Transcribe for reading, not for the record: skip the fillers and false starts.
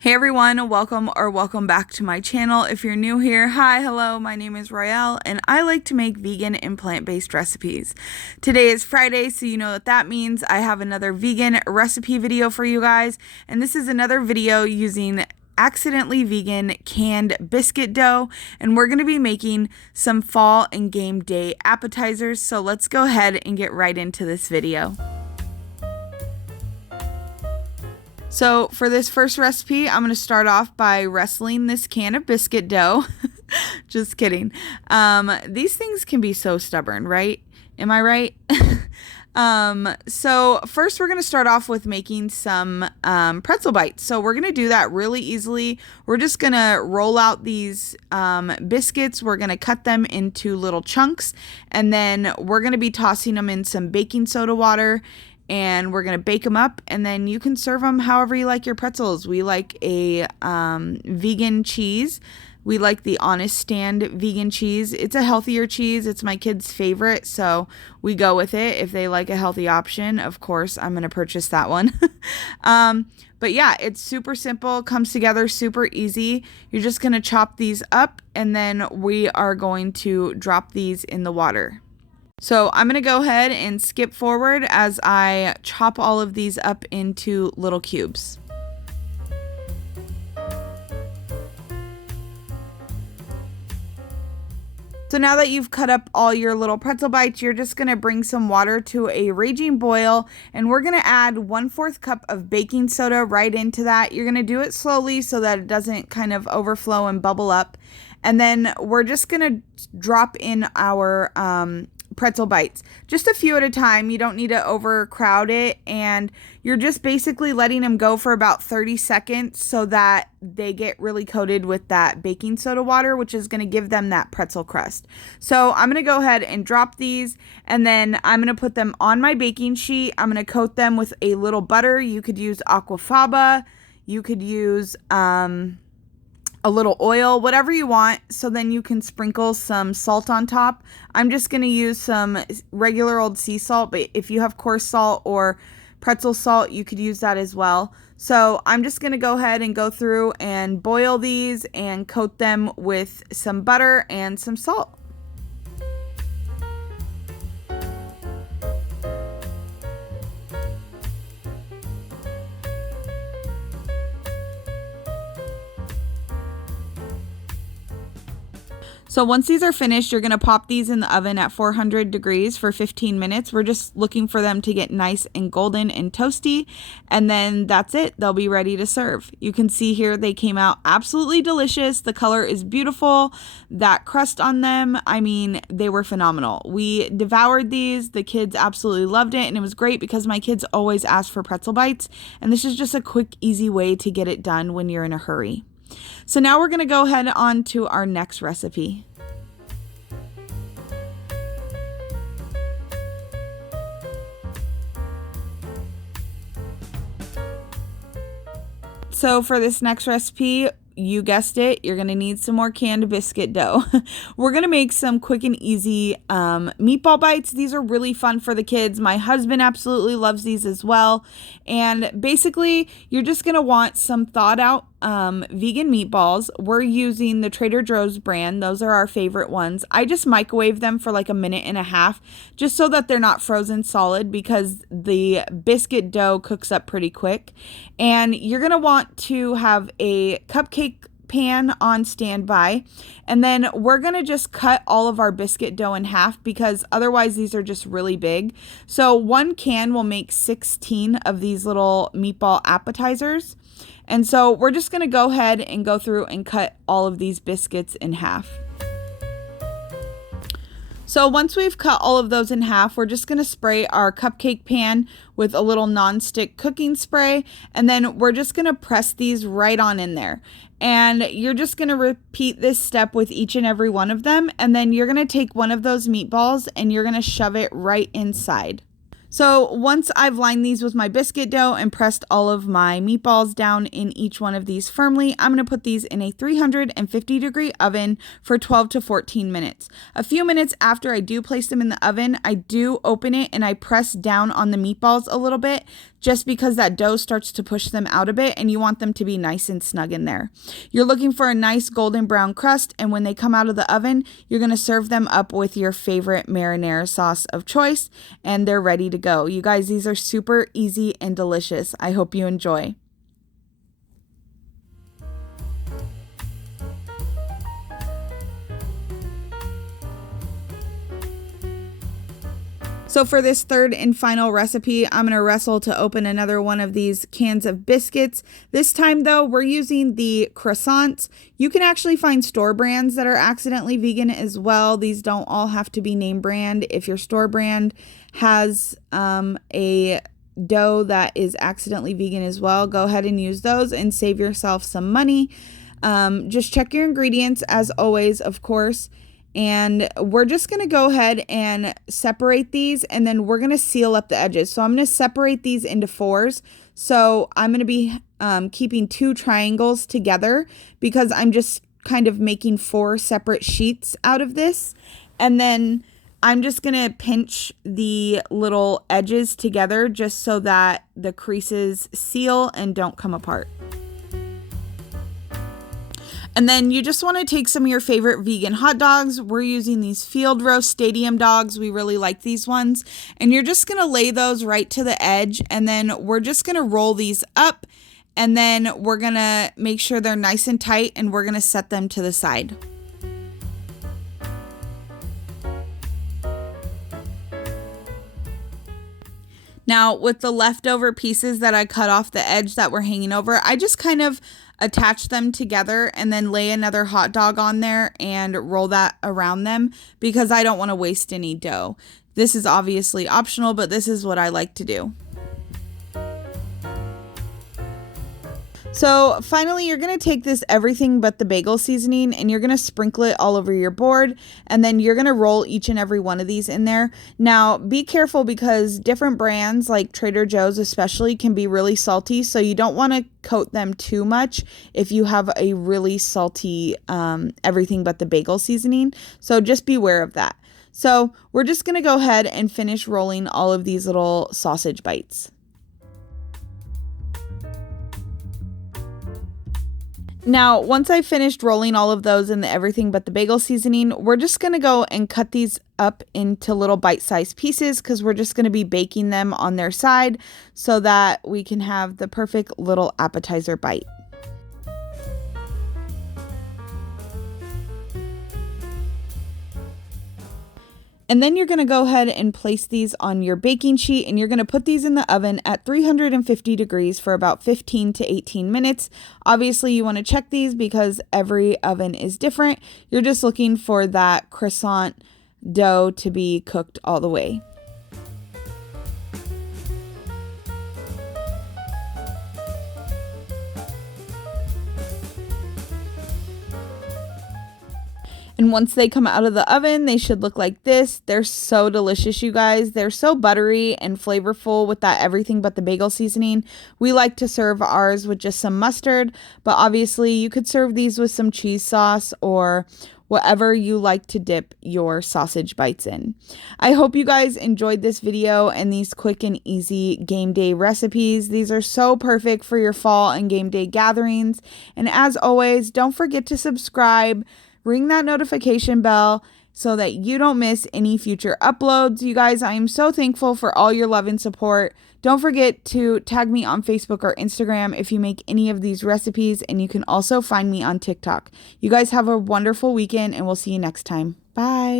Hey everyone, welcome back to my channel. If you're new here, hi, hello, my name is Royale and I like to make vegan and plant-based recipes. Today is Friday, so you know what that means. I have another vegan recipe video for you guys, and this is another video using accidentally vegan canned biscuit dough, and we're going to be making some fall and game day appetizers. So let's go ahead and get right into this video. So for this first recipe, I'm going to start off by wrestling this can of biscuit dough. Just kidding. These things can be so stubborn, right? Am I right? So first we're going to start off with making some pretzel bites. So we're going to do that really easily. We're just going to roll out these biscuits. We're going to cut them into little chunks, and then we're going to be tossing them in some baking soda water, and we're going to bake them up, and then you can serve them however you like your pretzels. We like a vegan cheese. We like the Honest Stand vegan cheese. It's a healthier cheese. It's my kids' favorite, so we go with it. If they like a healthy option, of course, I'm going to purchase that one. But yeah, it's super simple, comes together super easy. You're just going to chop these up, and then we are going to drop these in the water. So I'm going to go ahead and skip forward as I chop all of these up into little cubes. So now that you've cut up all your little pretzel bites, you're just going to bring some water to a raging boil, and we're going to add 1/4 cup of baking soda right into that. You're going to do it slowly so that it doesn't kind of overflow and bubble up. And then we're just going to drop in our pretzel bites, just a few at a time. You don't need to overcrowd it, and you're just basically letting them go for about 30 seconds so that they get really coated with that baking soda water, which is going to give them that pretzel crust. So I'm going to go ahead and drop these, and then I'm going to put them on my baking sheet. I'm going to coat them with a little butter. You could use aquafaba, you could use a little oil, whatever you want. So then you can sprinkle some salt on top. I'm just going to use some regular old sea salt, but if you have coarse salt or pretzel salt, you could use that as well. So I'm just going to go ahead and go through and boil these and coat them with some butter and some salt. So once these are finished, you're going to pop these in the oven at 400 degrees for 15 minutes. We're just looking for them to get nice and golden and toasty, and then that's it. They'll be ready to serve. You can see here they came out absolutely delicious. The color is beautiful. That crust on them, I mean, they were phenomenal. We devoured these. The kids absolutely loved it, and it was great because my kids always ask for pretzel bites, and this is just a quick, easy way to get it done when you're in a hurry. So now we're going to go ahead on to our next recipe. So for this next recipe, you guessed it, you're going to need some more canned biscuit dough. We're going to make some quick and easy meatball bites. These are really fun for the kids. My husband absolutely loves these as well. And basically, you're just going to want some thawed out vegan meatballs. We're using the Trader Joe's brand. Those are our favorite ones. I just microwave them for like a minute and a half just so that they're not frozen solid, because the biscuit dough cooks up pretty quick. And you're going to want to have a cupcake pan on standby, and then we're going to just cut all of our biscuit dough in half because otherwise these are just really big. So one can will make 16 of these little meatball appetizers. And so we're just going to go ahead and go through and cut all of these biscuits in half. So once we've cut all of those in half, we're just going to spray our cupcake pan with a little nonstick cooking spray, and then we're just going to press these right on in there. And you're just going to repeat this step with each and every one of them, and then you're going to take one of those meatballs and you're going to shove it right inside. So once I've lined these with my biscuit dough and pressed all of my meatballs down in each one of these firmly, I'm going to put these in a 350-degree oven for 12 to 14 minutes. A few minutes after I do place them in the oven, I do open it and I press down on the meatballs a little bit just because that dough starts to push them out a bit and you want them to be nice and snug in there. You're looking for a nice golden brown crust, and when they come out of the oven, you're going to serve them up with your favorite marinara sauce of choice, and they're ready to go. You guys, these are super easy and delicious. I hope you enjoy. So for this third and final recipe, I'm going to wrestle to open another one of these cans of biscuits. This time though, we're using the crescents. You can actually find store brands that are accidentally vegan as well. These don't all have to be name brand. If your store brand has a dough that is accidentally vegan as well, go ahead and use those and save yourself some money. Just check your ingredients as always, of course. And we're just going to go ahead and separate these, and then we're going to seal up the edges. So I'm going to separate these into fours. So I'm going to be keeping 2 triangles together because I'm just kind of making 4 separate sheets out of this. And then I'm just going to pinch the little edges together just so that the creases seal and don't come apart. And then you just want to take some of your favorite vegan hot dogs. We're using these field roast stadium dogs. We really like these ones. And you're just going to lay those right to the edge. And then we're just going to roll these up. And then we're going to make sure they're nice and tight. And we're going to set them to the side. Now, with the leftover pieces that I cut off the edge that were hanging over, I just kind of attach them together and then lay another hot dog on there and roll that around them because I don't want to waste any dough. This is obviously optional, but this is what I like to do. So finally, you're going to take this everything but the bagel seasoning and you're going to sprinkle it all over your board, and then you're going to roll each and every one of these in there. Now, be careful because different brands like Trader Joe's especially can be really salty, so you don't want to coat them too much if you have a really salty everything but the bagel seasoning. So just beware of that. So we're just going to go ahead and finish rolling all of these little sausage bites. Now, once I finished rolling all of those in the everything but the bagel seasoning, we're just going to go and cut these up into little bite-sized pieces because we're just going to be baking them on their side so that we can have the perfect little appetizer bite. And then you're going to go ahead and place these on your baking sheet, and you're going to put these in the oven at 350 degrees for about 15 to 18 minutes. Obviously, you want to check these because every oven is different. You're just looking for that croissant dough to be cooked all the way. And once they come out of the oven, they should look like this. They're so delicious, you guys. They're so buttery and flavorful with that everything but the bagel seasoning. We like to serve ours with just some mustard, but obviously you could serve these with some cheese sauce or whatever you like to dip your sausage bites in. I hope you guys enjoyed this video and these quick and easy game day recipes. These are so perfect for your fall and game day gatherings. And as always, don't forget to subscribe. Ring that notification bell so that you don't miss any future uploads. You guys, I am so thankful for all your love and support. Don't forget to tag me on Facebook or Instagram if you make any of these recipes, and you can also find me on TikTok. You guys have a wonderful weekend, and we'll see you next time. Bye.